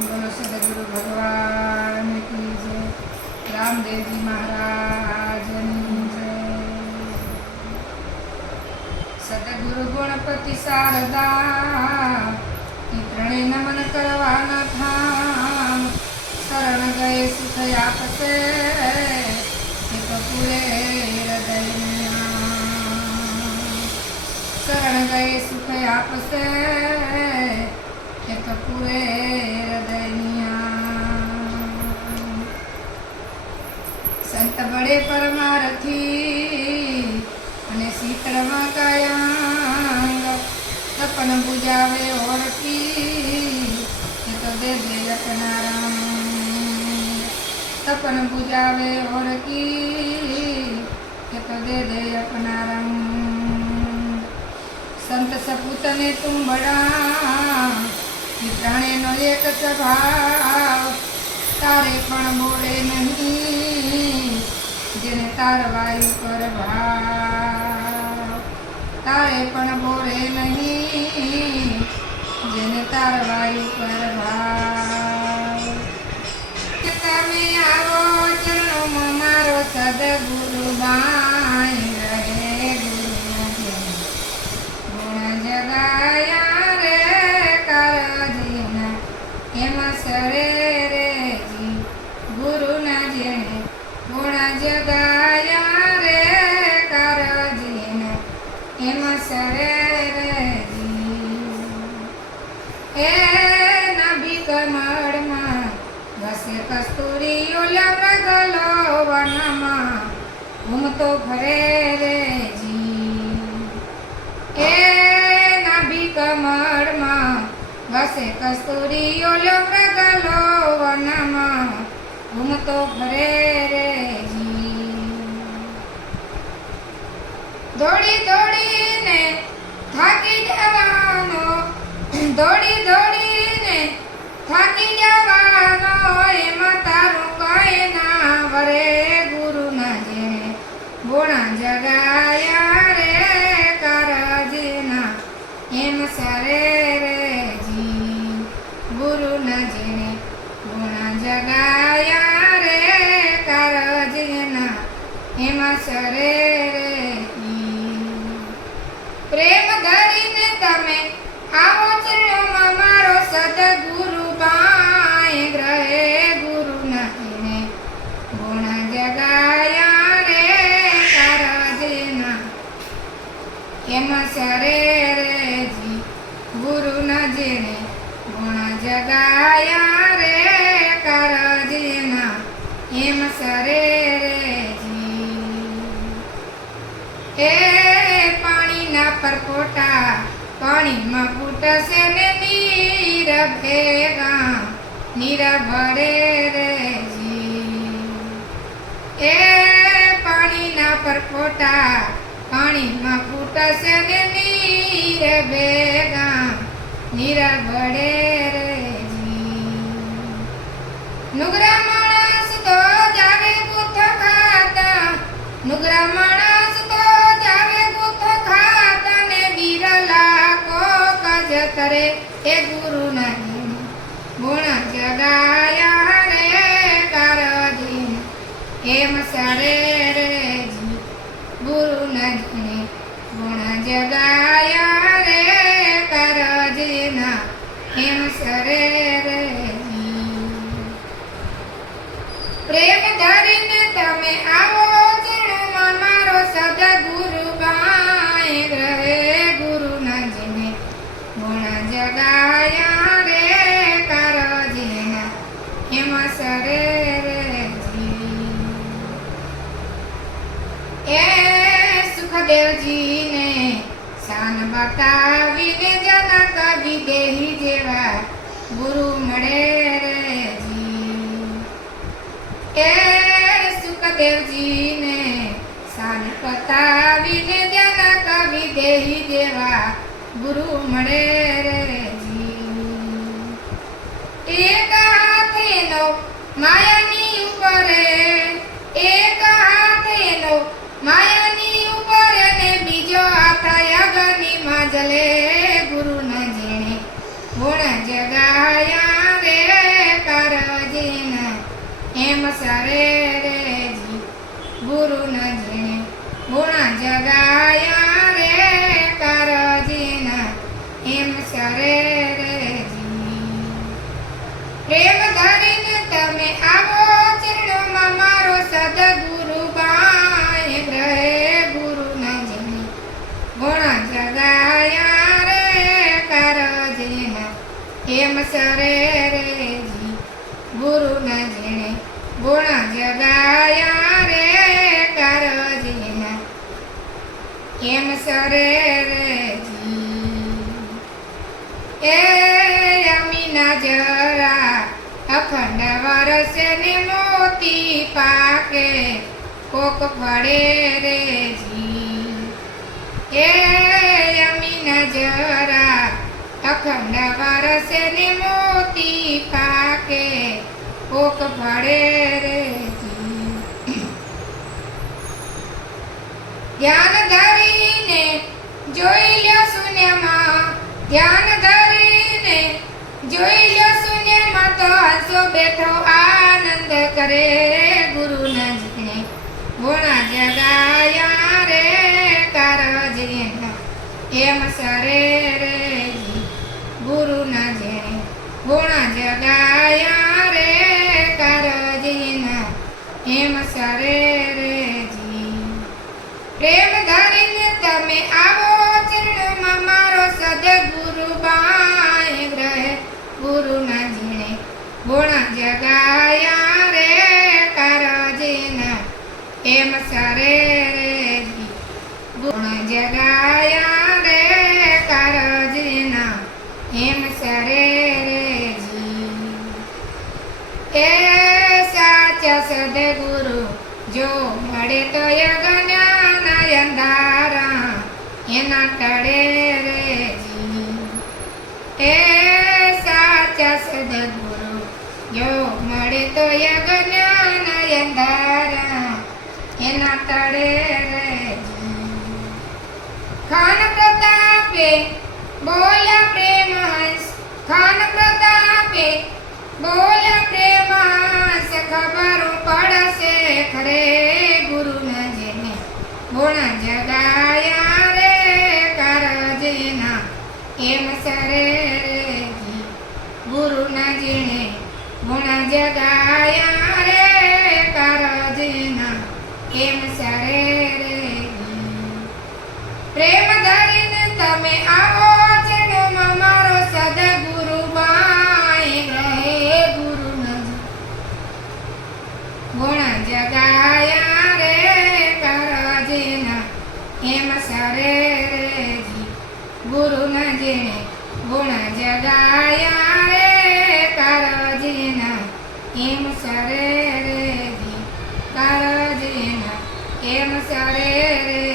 बोलो सदगुरु भगवान की जय। रामदेव जी महाराज जय। सदगुरु गुणपति शारदा त्रणेय नमन करवाना थाम। शरण गए सुख आपसे तो पूरे हृदय शरण गए सुख आपसे तो पूरे हृदय संत बड़े परमारथी અને શીતળમાં કાયાંગ તપન બુજાવે ઓળખી એ તો દે દે અપનારામ તપન બુજાવે ઓળખી એ તો દે દે અપનારામ સંત સપૂતને તું બડા પ્રાણેનો એક સ્વભાવ તારે પણ બોલે નહીં જેને તાર વાયુ પર ભાવ તારે પણ બોલે નહીં જેને તાર વાયુ પર ભાવ કે તમે આવો ચરણોમાં મારો સદગુરુ બાઈ રહે ગુરુ ગુણ જગાયા રે કારજીના એમાં સરે રે જી ગુરુના જેણે ગુણ જગાયા રે કારજીના એમાં સરે રે જી એ નબી કમળમાં ઘસે કસ્તુરીઓ લમગલો વનમાં ઘૂમતો ફરે રે જી એ નબી કમળમાં ઘસે કસ્તુરીઓ લમગલો વનમાં ઘૂમતો ફરે રે જી દોડી દોડીને થાકી જવાનો દોડી દોડીને થાકી જવાનો એમાં તારું કઈ ના વરે ગુરુના જેણે ગુણા જગાયા રે કારજીના એમ સરે રે જી ગુરુના જેણે ગુણા જગાયા રે કારજીના એમાં સરે રે પ્રેમ ધરીને તમે આવો ચરણોમાં મારો સદગુરુ બાઈ ગ્રહે ગુરુના એને ગુણ જગાયા રે કારજીના એમાં સરે રે જી ગુરુના જેને ગુણ જગાયા રે કારજીના એમ સરે રે જી એ પાણીના પરપોટા પાણીમાં ફૂટશે ને નીર ભેગા નીર ભરે રે જી એ પાણીના પરપોટા પાણીમાં ફૂટશે ને નીર ભેગા નીર ભરે રે જી નુગરા માણસ તો જાવે ગુથ ખાતા નુગરા માણસ તો જાવે ગુથ ખાતા ને બિરલા કોક જતરે એ ગુરુ નહીં ગુણ જગાયા રે કારજી એમ સરે રે જી ગુરુ નહીં ગુણ જગાયા રે કારજીના એમ સરે રે પ્રેમ ધરીને તમે આવો ચરણોમાં મારો સદગુરુ બાઈ રહે ગુરુના જેને ગુણ જગાયા રે કારજીના એમાં સરે રે જી એ સુખદેવજીને શાન બતાવીને જનક વિદેહી જેવા ગુરુ મળે રે એ સુખદેવજીને શાન બતાવીને જનક વિદેહી જેવા ગુરુ મળે રે જી એક હાથેનો માયાની ઉપરે એક હાથેનો માયાની ઉપરે ને બીજો હાથ અગ્નિ માં જલે ગુરુ ન જેણે ગુણ જગાયા રે એમ સરે રે જી ગુરુ ન જીણે ગુણ જગાયા રે કારજીના એમ સરે રે જી પ્રેમ ધરીને તમે આવો ચરણોમાં મારો સદગુરુ બાય ગ્રહે ગુરુ ન જીણે ગુણ જગાયા રે કારજીના એમ સરે રે જી ગુરુ ન જીણે ગુણ જગાયા રે કારજીના એમ સરે રે જી એ અમીના જરા અખંડ વરસે ને મોતી પાકે કોક પડે રે જી એ અમીના જરા અખંડ વરસે ને મોતી પાકે કોક પડે રે જી ધ્યાન ધરીને જોઈ લ્યો શૂન્યમાં ધ્યાન ધરીને જોઈ લ્યો શૂન્યમાં તો હંસો બેઠો આનંદ કરે ગુરુ ન જીણે ગુણ જગાયા રે કારજીના એમ સરે રે જી ગુરુ ન જીણે ગુણ જગાયા રે કારજીના એમ સરે રે જી પ્રેમ ધરીને તમે આવો ચરણોમાં મારો સદગુરુ બાય ગ્રહે ગુરુ ન જીણે ગુણ જગાયા રે કારજીના એમ સરે રે જી ગુણ જગાયા રે કારજીના એમ સરે રે જી એ સાચા સદગુરુ જો મળે તો યજ્ઞના અંધારા એના ટળે રે જી એ સાચા સદગુરુ જો મળે તો યજ્ઞના અંધારા એના ટળે રે જી ખાન પ્રતાપે બોલ્યા પ્રેમ હંસ ખાન પ્રતાપે બોલ્યા પ્રેમ હંસ ખબર પડશે ખરે ગુરુ ન જીણે ગુણ જગાયા રે કારજીના એમ સરે રે જી ગુરુ ન જીણે ગુણ જગાયા રે કારજીના એમ સરે રે જી પ્રેમ ધરીને તમે આવો ચરણોમાં મારો સદગુરુ બાય ગ્રહે ગુરુ ન ગુણ જગાયા રે કારજીના એમ સરે રે જી ગુરુ ન જીણે ગુણ જગાયા રે કારજીના એમ સરે રે જી કારજીના એમ સરે રે